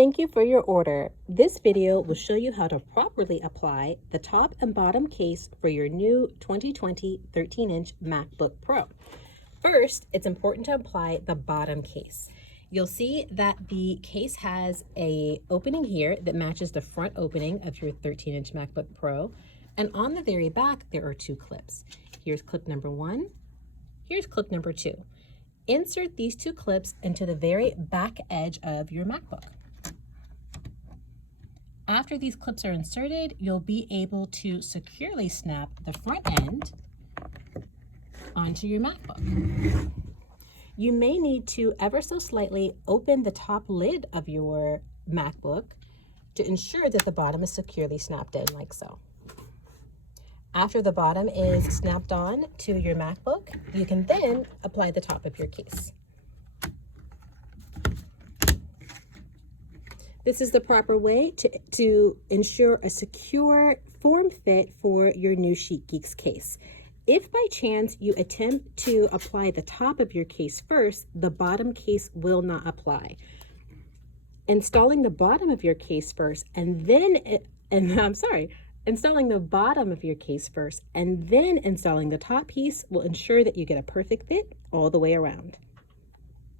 Thank you for your order. This video will show you how to properly apply the top and bottom case for your new 2020 13-inch MacBook Pro. First, it's important to apply the bottom case. You'll see that the case has an opening here that matches the front opening of your 13-inch MacBook Pro. And on the very back, there are two clips. Here's clip number 1. Here's clip number 2. Insert these two clips into the very back edge of your MacBook. After these clips are inserted, you'll be able to securely snap the front end onto your MacBook. You may need to ever so slightly open the top lid of your MacBook to ensure that the bottom is securely snapped in like so. After the bottom is snapped on to your MacBook, you can then apply the top of your case. This is the proper way to ensure a secure form fit for your new Chic Geeks case. If by chance you attempt to apply the top of your case first, the bottom case will not apply. Installing the bottom of your case first installing the bottom of your case first and then installing the top piece will ensure that you get a perfect fit all the way around.